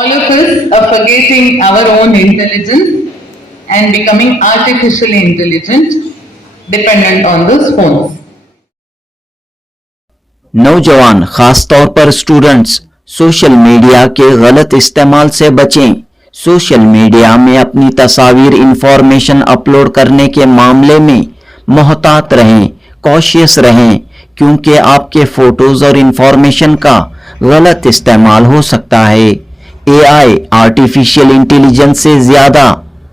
All of us are forgetting our own intelligence and becoming artificially intelligent, dependent on those phones. नौजवान खास तौर पर students social media के गलत इस्तेमाल से बचें। सोशल मीडिया में अपनी तस्वीर इंफॉर्मेशन अपलोड करने के मामले में मोहतात रहें, कॉशियस रहें, क्योंकि आपके फोटोज और इंफॉर्मेशन का गलत इस्तेमाल हो सकता है। एआई आर्टिफिशियल इंटेलिजेंस से ज्यादा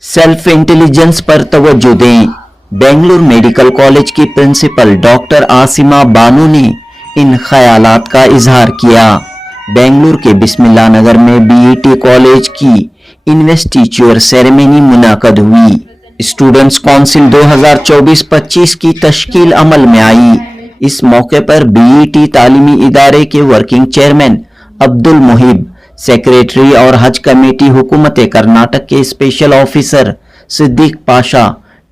सेल्फ इंटेलिजेंस पर तवज्जो दें। बेंगलुरु मेडिकल कॉलेज की प्रिंसिपल डॉक्टर आसिमा बानू ने इन ख्यालात का इजहार किया। बेंगलुरु के बिस्मिल्लाह नगर में बीईटी कॉलेज की इन्वेस्टिच्योर सेरेमनी मुनाकद हुई। स्टूडेंट्स काउंसिल 2024-25 की तश्कील अमल में आई। इस मौके पर बीईटी तालीमी इदारे के working chairman Abdul Muhib, secretary और हज कमेटी हुकूमत कर्नाटक के special officer Siddiq Pasha,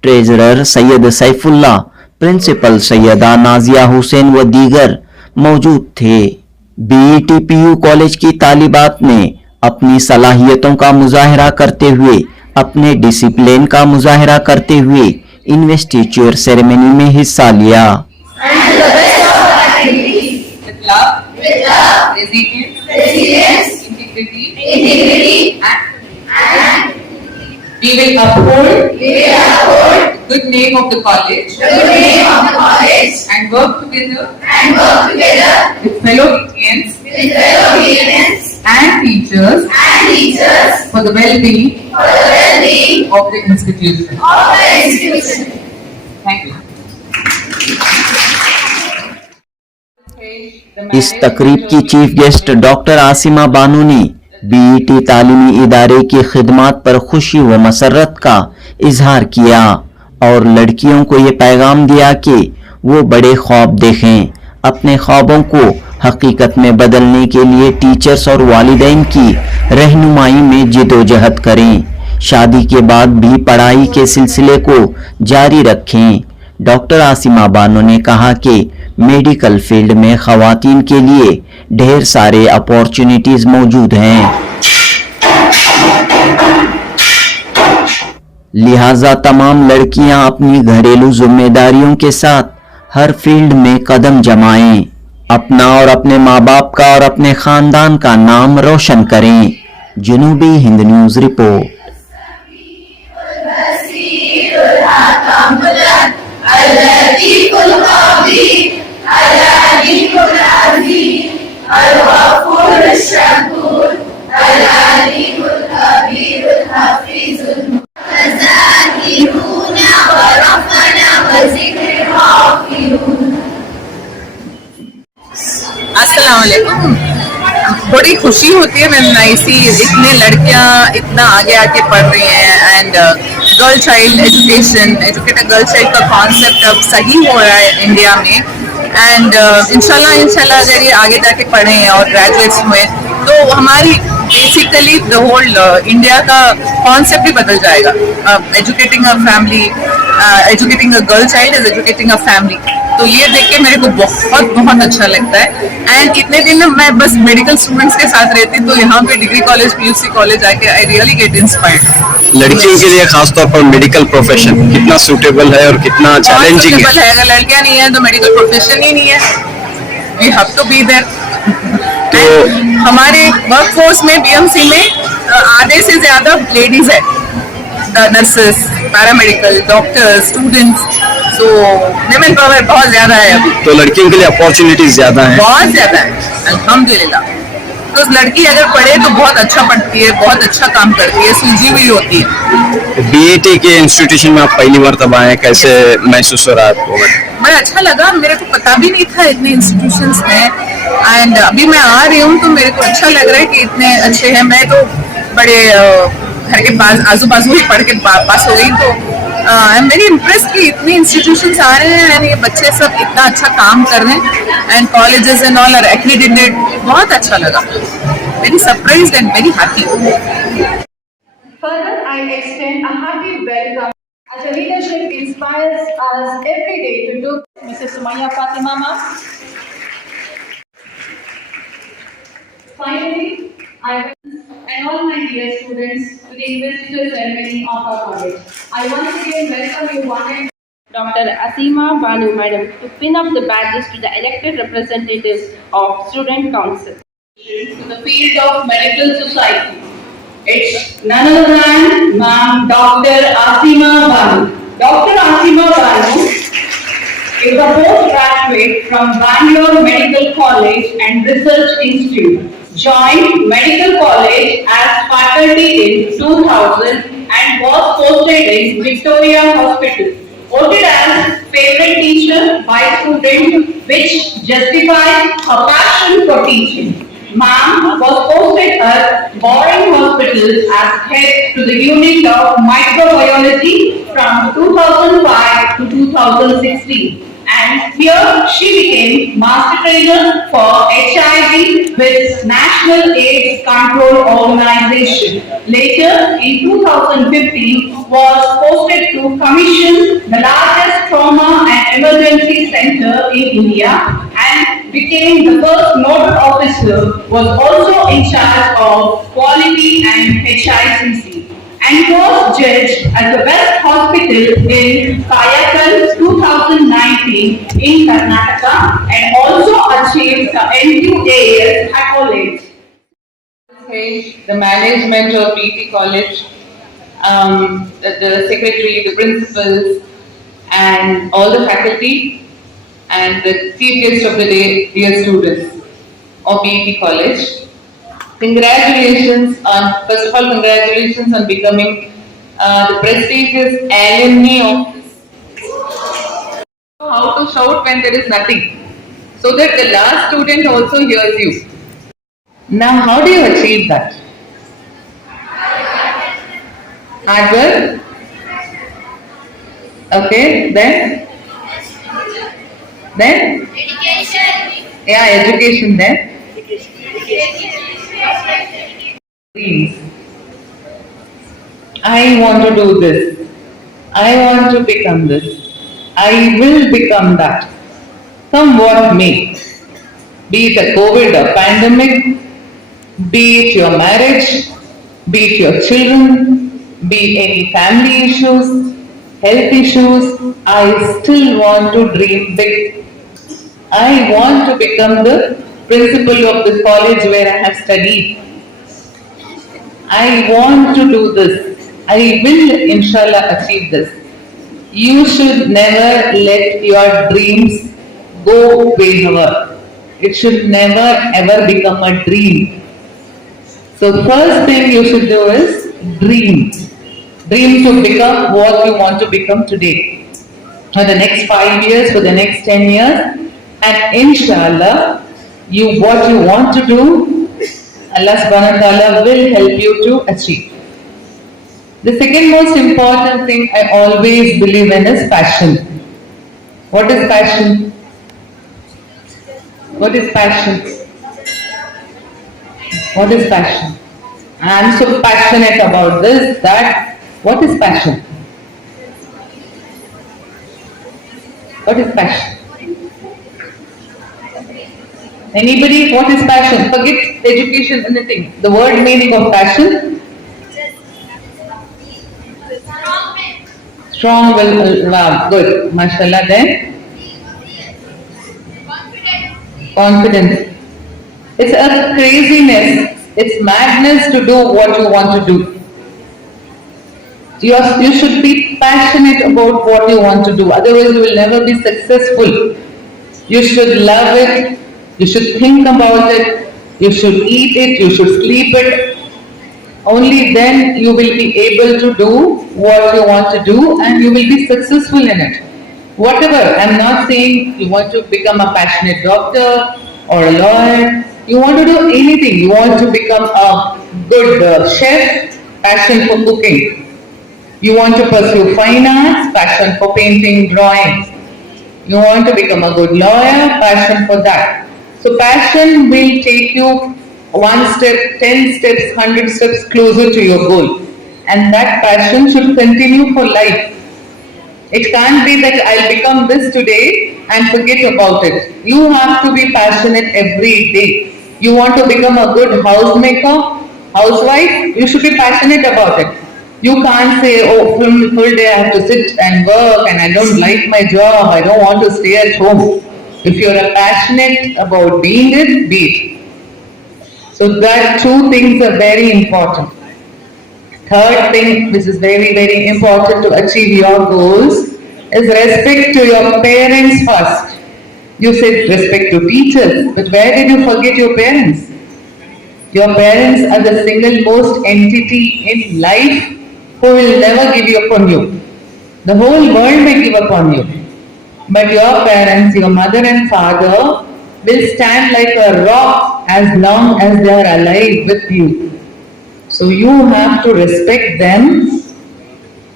treasurer Syed Saifullah, principal Syeda Nazia Hussain व दीगर मौजूद थे। बीईटी पीयू कॉलेज की तालिबात ने अपनी सलाहियतों का मुजाहरा करते हुए, अपने डिसिप्लिन का मुजाहरा करते हुए इन्वेस्टिच्योर सेरेमनी में हिस्सा लिया। We will uphold the good name of the college, and work together with fellow Indians and teachers for the well-being of the institution. Thank you. इस तकरीब की चीफ गेस्ट डॉक्टर आसिमा बानू ने बीईटी तालीमी इदारे की खिदमत पर खुशी व मसरत का इजहार किया और लड़कियों को ये पैगाम दिया कि वो बड़े ख्वाब देखें, अपने ख्वाबों को हकीकत में बदलने के लिए टीचर्स और वालिदैन की रहनुमाई में जिदोजहद करें। शादी के बाद भी पढ़ाई के सिलसिले को जारी रखें। डॉक्टर आसिमा बानो ने कहा कि मेडिकल फील्ड में खवातीन के लिए ढेर सारे अपॉर्चुनिटीज मौजूद हैं, लिहाजा तमाम लड़कियां अपनी घरेलू जिम्मेदारियों के साथ हर फील्ड में कदम जमाएं, अपना और अपने माँ बाप का और अपने खानदान का नाम रोशन करें। जनूबी हिंद न्यूज रिपोर्ट। अस्सलाम वालेकुम। बड़ी खुशी होती है मैम, नाइसी इतने लड़कियां इतना आगे आके पढ़ रही हैं and girl child education, educated girl child का कॉन्सेप्ट अब सही हो रहा है इंडिया में एंड इंशाल्लाह अगर ये आगे जाके पढ़ें और ग्रेजुएट्स हुए तो हमारी बेसिकली द होल इंडिया का कॉन्सेप्ट ही बदल जाएगा। Educating a family, educating a girl child is educating a family. तो ये देख के मेरे को बहुत अच्छा लगता है एंड इतने दिन मैं बस मेडिकल स्टूडेंट्स के साथ रहती, तो यहाँ पे डिग्री कॉलेज, पीयूसी कॉलेज आके आई रियली गेट इंस्पायर्ड। लड़कियों के लिए खासतौर पर मेडिकल प्रोफेशन कितना सूटेबल है और कितना चैलेंजिंग है? अगर लड़कियां नहीं है तो मेडिकल प्रोफेशन ही नहीं है। We have to be there. तो हमारे वर्कफोर्स में बीएमसी में आधे से ज्यादा लेडीज है, नर्सेस, पैरामेडिकल, डॉक्टर्स, स्टूडेंट्स, तो विमेन पावर बहुत ज्यादा है अभी। तो लड़कियों के लिए अपॉर्चुनिटीज ज्यादा है? बहुत ज्यादा है अल्हम्दुलिल्लाह। तो लड़की अगर पढ़े तो बहुत अच्छा पढ़ती है, बहुत अच्छा काम करती है, सूझी हुई होती है। बीईटी के इंस्टीट्यूशन में आप पहली बार तब आए, कैसे महसूस हो रहा है आपको? बड़ा अच्छा लगा, मेरे को पता भी नहीं था इतने इंस्टीट्यूशंस हैं एंड अभी मैं आ रही हूँ तो मेरे को अच्छा लग रहा है कि इतने अच्छे हैं। मैं तो बड़े घर के पास आजू बाजू ही पढ़ के पास हो गई, तो आई एम वेरी इम्प्रेस्ड कि इतने इंस्टीट्यूशंस आ रहे हैं एंड ये बच्चे सब इतना अच्छा काम कर रहे हैं and colleges and all are accredited. बहुत अच्छा लगा, very surprised and very happy. Further, I extend a hearty welcome as her leadership inspires us every day to do. Mrs. Sumaya Fatima ma'am. Finally, and all my dear students to the investiture ceremony of our college. I once again welcome you one and Dr. Asima Banu Madam to pin up the badges to the elected representatives of Student Council. To the field of medical society. It's none other than Ma'am Dr. Asima Banu. Dr. Asima Banu is a postgraduate from Bangalore Medical College and Research Institute. Joined Medical College as faculty in 2000 and was posted in Victoria Hospital. Voted as favorite teacher by students, which justifies her passion for teaching. Ma'am was posted at Boring Hospital as head to the unit of microbiology from 2005 to 2016. And here she became master trainer for HIV with National AIDS Control Organization. Later, in 2015, was posted to commission the largest trauma and emergency center in India and became the first nodal officer, was also in charge of quality and HICC and was judged as the best hospital in Kayakal 2019 in Karnataka and also achieved the NQAS accolades. The management of BT College, the secretary, the principals, and all the faculty, and the chief guest of the day, dear students of BT College. Congratulations on, first of all, congratulations on becoming the prestigious alumni of this. How to shout when there is nothing, so that the last student also hears you. Now, how do you achieve that? Hard work? Okay, then? Education. Yeah, education then. Dreams. I want to do this. I want to become this. I will become that. Come what may. Be it a COVID or pandemic, be it your marriage, be it your children, be it any family issues, health issues, I still want to dream big. I want to become the principal of this college where I have studied. I want to do this. I will inshallah achieve this. You should never let your dreams go waver. It should never ever become a dream. So first thing you should do is dream. Dream to become what you want to become today. For the next 5 years, for the next 10 years, and inshallah, what you want to do, Allah subhanahu wa ta'ala will help you to achieve. The second most important thing I always believe in is passion. What is passion? What is passion? What is passion? I am so passionate about this, that. What is passion? What is passion? Anybody? What is passion? Forget education, anything. The word meaning of passion? Strong will, wow, good. Mashallah, then? Confidence. It's a craziness. It's madness to do what you want to do. You should be passionate about what you want to do. Otherwise, you will never be successful. You should love it. You should think about it. You should eat it. You should sleep it. Only then you will be able to do what you want to do and you will be successful in it. Whatever, I'm not saying you want to become a passionate doctor or a lawyer. You want to do anything. You want to become a good chef, passion for cooking. You want to pursue fine arts, passion for painting, drawing. You want to become a good lawyer, passion for that. So passion will take you 1 step, 10 steps, 100 steps closer to your goal. And that passion should continue for life. It can't be that I'll become this today and forget about it. You have to be passionate every day. You want to become a good housemaker, Housewife, you should be passionate about it. You can't say, oh, full day I have to sit and work and I don't like my job, I don't want to stay at home. If you're passionate about being it, be it. So that two things are very important. Third thing, which is very, very important to achieve your goals, is respect to your parents first. You said respect to teachers, but where did you forget your parents? Your parents are the single most entity in life who will never give up on you. The whole world may give up on you. But your parents, your mother and father, will stand like a rock as long as they are alive with you. So you have to respect them,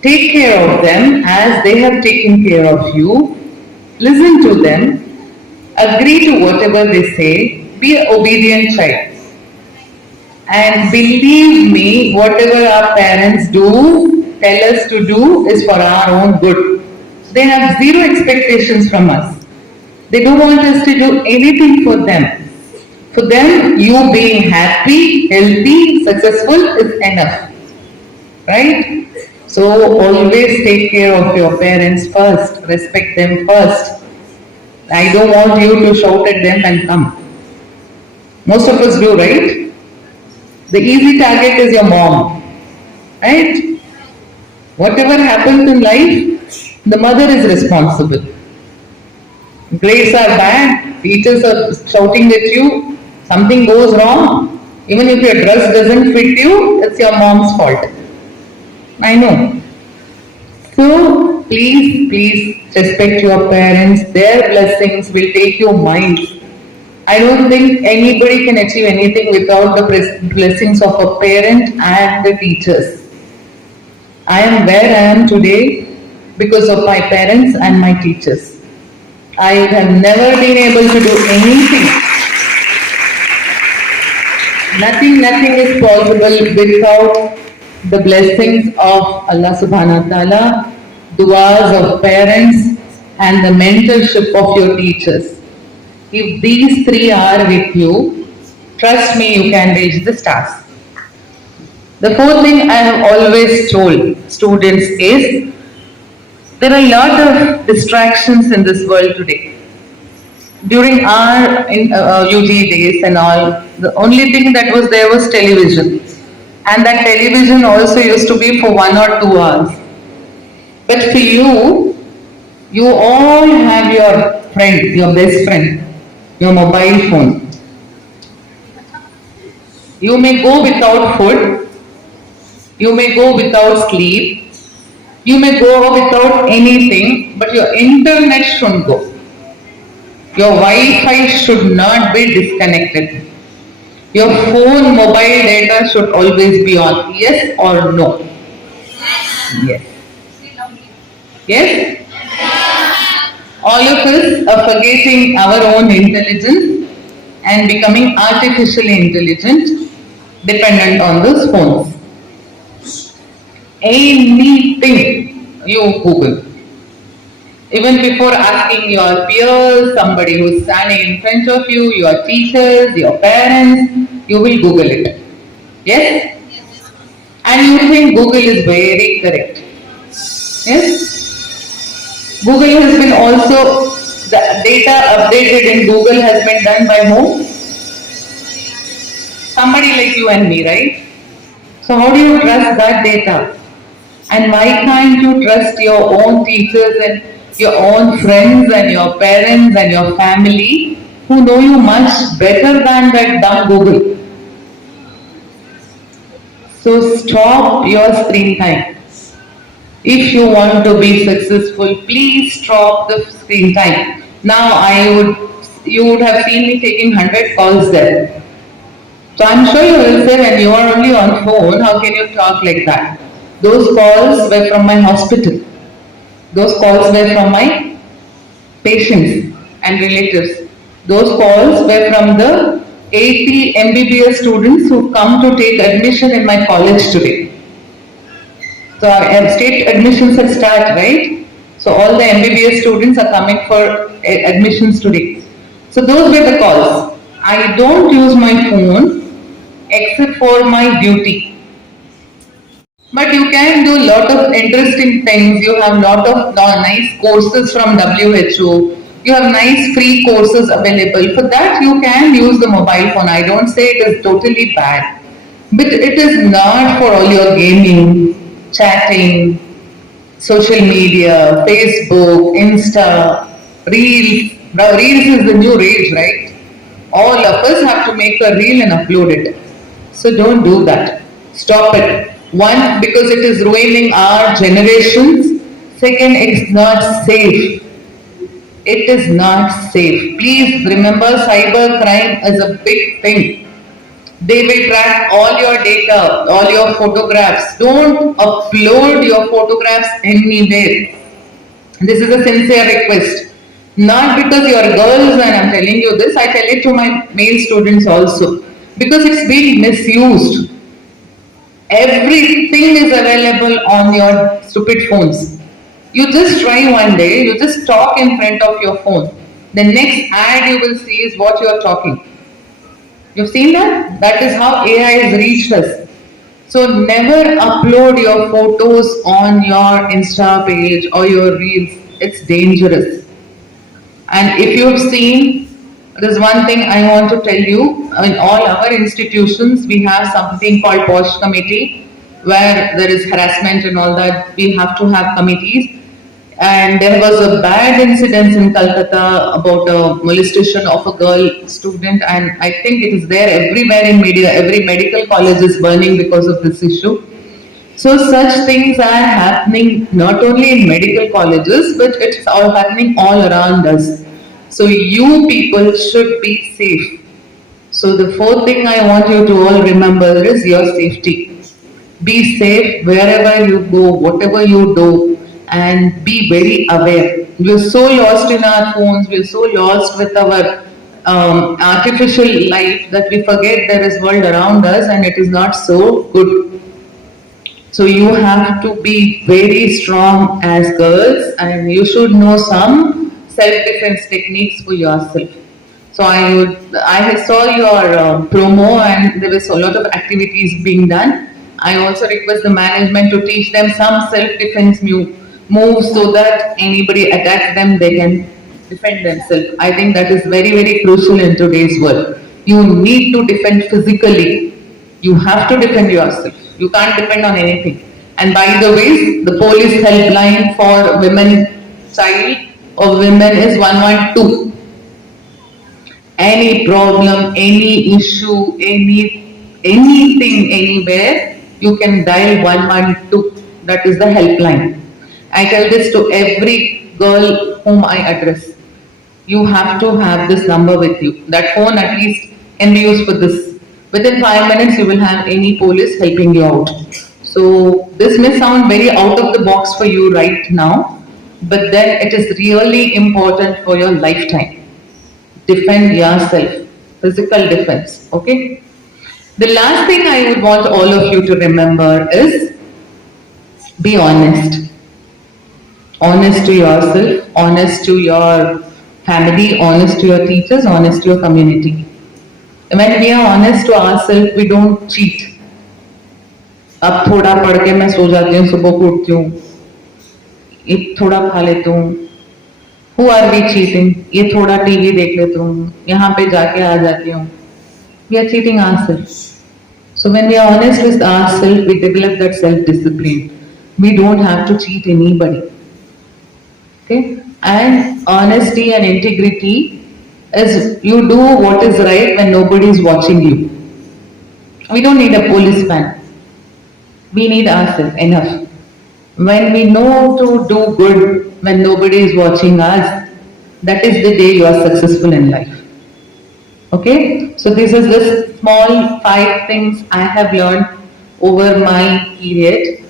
take care of them as they have taken care of you, listen to them, agree to whatever they say, be an obedient child. And believe me, whatever our parents tell us to do is for our own good. They have zero expectations from us. They don't want us to do anything for them. For them, you being happy, healthy, successful is enough. Right? So always take care of your parents first, respect them first. I don't want you to shout at them and come. Most of us do, right? The easy target is your mom, right? Whatever happens in life, the mother is responsible. Grades are bad, teachers are shouting at you, something goes wrong, even if your dress doesn't fit you, it's your mom's fault. I know. So please respect your parents, their blessings will take you miles. I don't think anybody can achieve anything without the blessings of a parent and the teachers. I am where I am today because of my parents and my teachers. I have never been able to do anything. Nothing is possible without the blessings of Allah subhanahu wa ta'ala, du'as of parents and the mentorship of your teachers. If these three are with you, trust me, you can reach the stars. The fourth thing I have always told students is, there are a lot of distractions in this world today. During our UG days and all, the only thing that was there was television. And that television also used to be for 1 or 2 hours. But for you all have your friend, your best friend, your mobile phone. You may go without food, you may go without sleep, you may go without anything, but your internet shouldn't go. Your Wi-Fi should not be disconnected. Your phone mobile data should always be on. Yes or no? Yes. Yes? All of us are forgetting our own intelligence and becoming artificially intelligent, dependent on those phones. Anything you Google. Even before asking your peers, somebody who's standing in front of you, your teachers, your parents, you will Google it. Yes? And you think Google is very correct. Yes? Google has been also, the data updated in Google has been done by whom? Somebody like you and me, right? So how do you trust that data? And why can't you trust your own teachers and your own friends and your parents and your family who know you much better than that dumb Google? So stop your screen time. If you want to be successful, please stop the screen time. Now you would have seen me taking 100 calls there. So I'm sure you will say, when you are only on phone, how can you talk like that? Those calls were from my hospital. Those calls were from my patients and relatives. Those calls were from the 80 MBBS students who come to take admission in my college today. So our state admissions have started, right? So all the MBBS students are coming for admissions today. So those were the calls. I don't use my phone except for my duty. But you can do lot of interesting things. You have lot of nice courses from WHO. You have nice free courses available. For that, you can use the mobile phone. I don't say it is totally bad. But it is not for all your gaming, chatting, social media, Facebook, Insta, Reels. Now, Reels is the new rage, right? All of us have to make a reel and upload it. So don't do that. Stop it. One, because it is ruining our generations. Second, it's not safe. It is not safe. Please remember, cyber crime is a big thing. They will track all your data, all your photographs. Don't upload your photographs anywhere. This is a sincere request. Not because you are girls and I'm telling you this, I tell it to my male students also. Because it's being misused. Everything is available on your stupid phones. You just try one day, you just talk in front of your phone. The next ad you will see is what you are talking. You've seen that? That is how AI has reached us. So never upload your photos on your Insta page or your Reels. It's dangerous. And if you've seen, there's one thing I want to tell you. In all our institutions, we have something called POSH committee, where there is harassment and all that. We have to have committees. And there was a bad incident in Calcutta about a molestation of a girl student, and I think it is there everywhere in media. Every medical college is burning because of this issue. So such things are happening not only in medical colleges, but it's all happening all around us. So you people should be safe. So the fourth thing I want you to all remember is your safety. Be safe wherever you go, whatever you do, and be very aware. We're so lost in our phones, we're so lost with our artificial life that we forget there is world around us and it is not so good. So you have to be very strong as girls and you should know some self-defense techniques for yourself. So I saw your promo and there was a lot of activities being done. I also request the management to teach them some self-defense moves so that anybody attacks them, they can defend themselves. I think that is very, very crucial in today's world. You need to defend physically. You have to defend yourself. You can't depend on anything. And by the way, the police helpline for women, child or women is 112. Any problem, any issue, anything, anywhere, you can dial 112. That is the helpline. I tell this to every girl whom I address. You have to have this number with you. That phone at least can be used for this. Within 5 minutes, you will have any police helping you out. So this may sound very out of the box for you right now, but then it is really important for your lifetime. Defend yourself. Physical defense. Okay? The last thing I would want all of you to remember is be honest. Honest to yourself, honest to your family, honest to your teachers, honest to your community. When we are honest to ourselves, we don't cheat. अब थोड़ा पढ़ के मैं सो जाती हूँ, सुबह को उठती हूँ, ये थोड़ा खा लेती हूँ. Who are we cheating? ये थोड़ा टीवी देख लेती हूँ, यहाँ पे जाके आ जाती हूँ. We are cheating ourselves. So when we are honest with ourselves, we develop that self-discipline. We don't have to cheat anybody. Okay? And honesty and integrity is you do what is right when nobody is watching you. We don't need a policeman. We need ourselves enough. When we know to do good when nobody is watching us, that is the day you are successful in life. Okay? So this is the small 5 things I have learned over my period.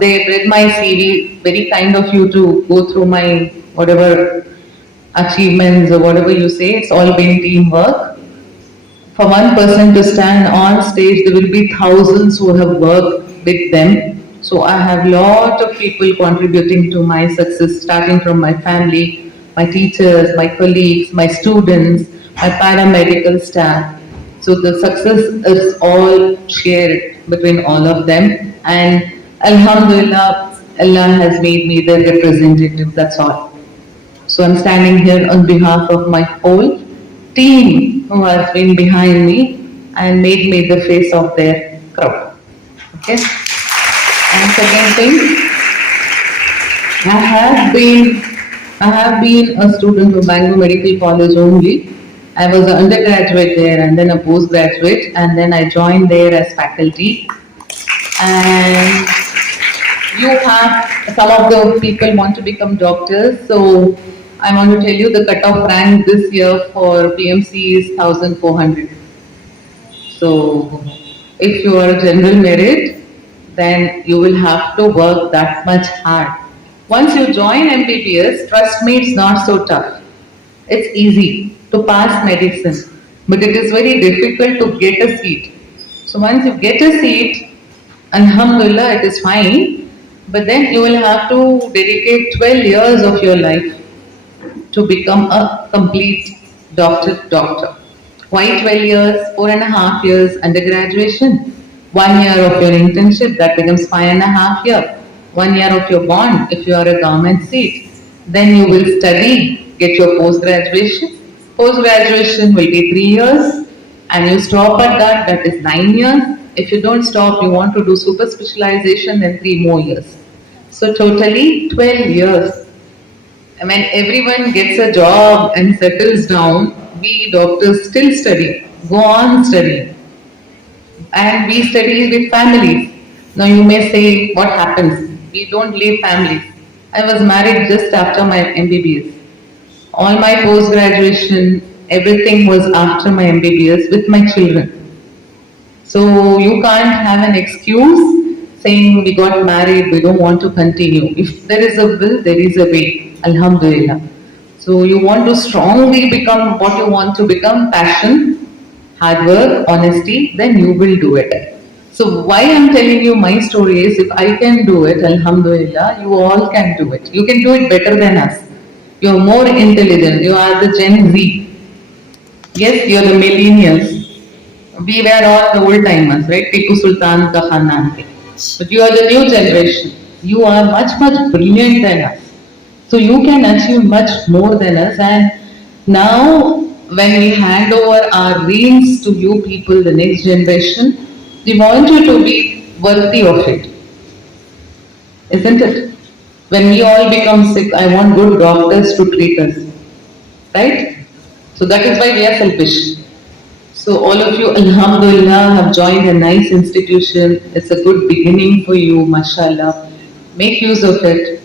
They read my CV, very kind of you to go through my whatever achievements or whatever you say, it's all been teamwork. For one person to stand on stage, there will be thousands who have worked with them. So I have lot of people contributing to my success, starting from my family, my teachers, my colleagues, my students, my paramedical staff. So the success is all shared between all of them, and Alhamdulillah, Allah has made me their representative. That's all. So I'm standing here on behalf of my whole team who has been behind me and made me the face of their crowd. Okay. And second thing, I have been a student of Bangalore Medical College only. I was an undergraduate there and then a postgraduate, and then I joined there as faculty. And you have some of the people want to become doctors, so I want to tell you the cutoff rank this year for PMC is 1400. So if you are a general merit, then you will have to work that much hard. Once you join MBBS, trust me, it's not so tough. It's easy to pass medicine, but it is very difficult to get a seat. So once you get a seat, Alhamdulillah, it is fine, but then you will have to dedicate 12 years of your life to become a complete doctor. Why 12 years? 4.5 years undergraduation, 1 year of your internship, that becomes 5.5 years. 1 year of your bond if you are a government seat. Then you will study, get your post-graduation. Post-graduation will be 3 years, and you stop at that, that is 9 years. If you don't stop, you want to do super specialization, then 3 more years. So totally 12 years. And when everyone gets a job and settles down, we doctors still study, go on studying. And we study with families. Now you may say, what happens? We don't leave families. I was married just after my MBBS. All my post-graduation, everything was after my MBBS with my children. So you can't have an excuse saying we got married, we don't want to continue. If there is a will, there is a way. Alhamdulillah. So you want to strongly become what you want to become, passion, hard work, honesty, then you will do it. So why I'm telling you my story is, if I can do it, Alhamdulillah, you all can do it. You can do it better than us. You're more intelligent. You are the Gen Z. Yes, you're the millennials. We were all the old timers, right? Tipu Sultan ka Khanan ke. But you are the new generation. You are much brilliant than us. So you can achieve much more than us. And now when we hand over our reins to you people, the next generation, we want you to be worthy of it. Isn't it? When we all become sick, I want good doctors to treat us. Right? So that is why we are selfish. So all of you, Alhamdulillah, have joined a nice institution. It's a good beginning for you, mashallah. Make use of it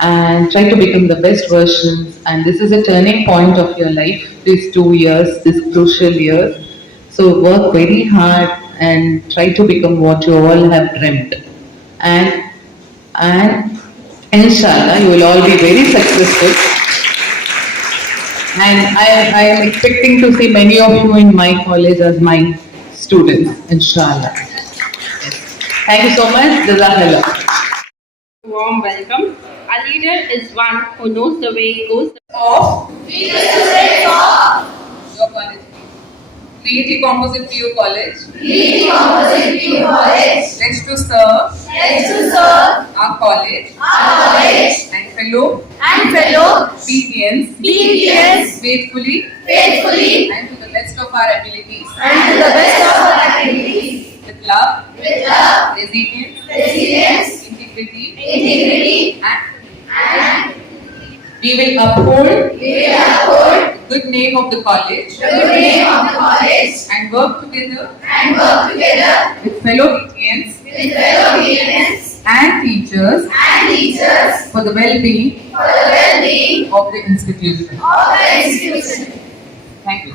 and try to become the best versions. And this is a turning point of your life, these 2 years, these crucial years. So work very hard and try to become what you all have dreamt. And inshallah, you will all be very successful. And I am expecting to see many of you in my college as my students, inshallah. Thank you so much. Jazakallah. Warm welcome. A leader is one who knows the way goes Of your college. Creative Composite PU College. Pledge to serve. Our college. And fellow. Obedience. Faithfully. And to the best of our abilities. With love. Resilience. Integrity. And we will uphold good name of the college. And work together. With fellow Indians. And teachers. For the well-being. Of the institution. Thank you.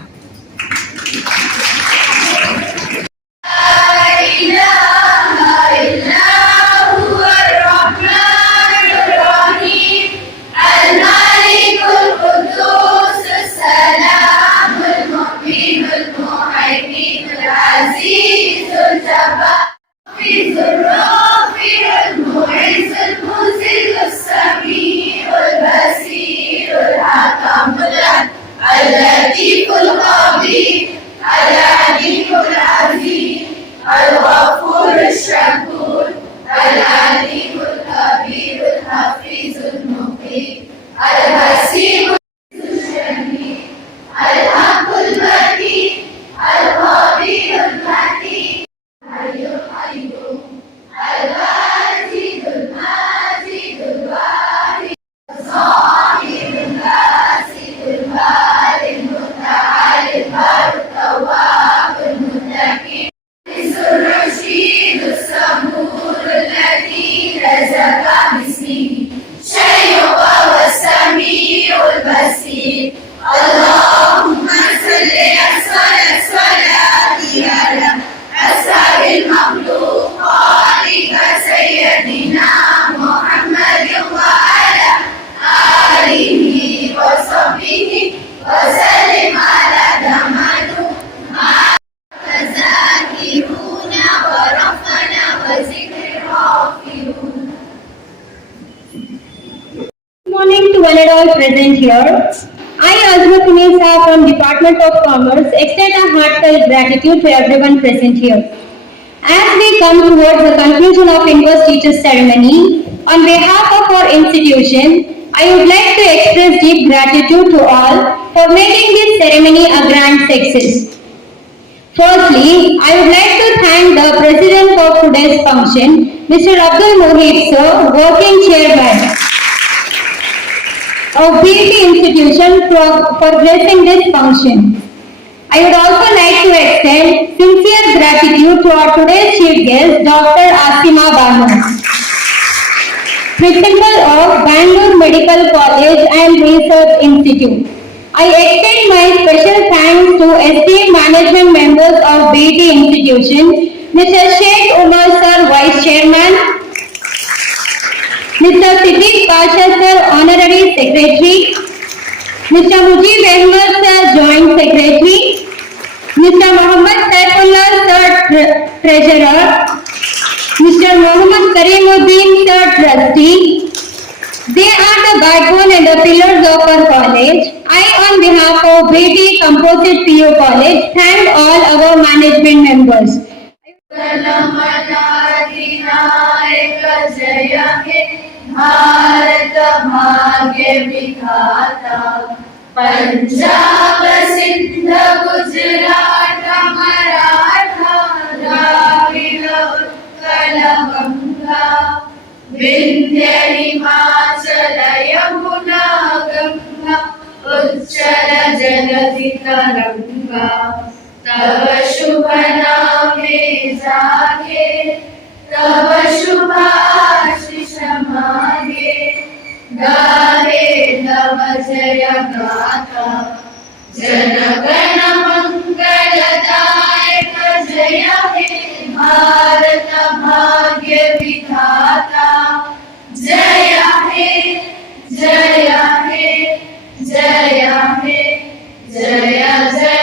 Good morning to one and all present here. I, Azma Kunisa from Department of Commerce, extend a heartfelt gratitude to everyone present here. As we come towards the conclusion of Inverse Teachers Ceremony, on behalf of our institution, I would like to express deep gratitude to all for making this ceremony a grand success. Firstly, I would like to thank the President of today's function, Mr. Abdul Mohit Sir, Working Chairman of BT Institution for gracing this function. I would also like to extend sincere gratitude to our today's chief guest, Dr. Asima Banu, Principal of Bangalore Medical College and Research Institute. I extend my special thanks to esteemed management members of BT Institution, Mr. Sheikh Umar Sir, Vice Chairman, Mr. Siddiq Pasha Sir, Honorary Secretary, Mr. Mujib Ahmed Sir, Joint Secretary, Mr. Muhammad Saifullah Sir, Treasurer, Mr. Muhammad Karimuddin Sir, Trustee. They are the backbone and the pillars of our college. I, on behalf of BT Composite PU College, thank all our management members. Bharat भाग्य विधाता पंजाब सिंध गुजरात मराठा द्राविड़ उत्कल गंगा विंध्य हिमाचल यमुना गंगा उच्चल जलधि तरंगा तव शुभ नामे जागे तव शुभाशिष मागे गाहे तव जय गाथा जन गण मंगलदायक जय हे भारत भाग्य विधाता जय हे जय हे जय हे जय जय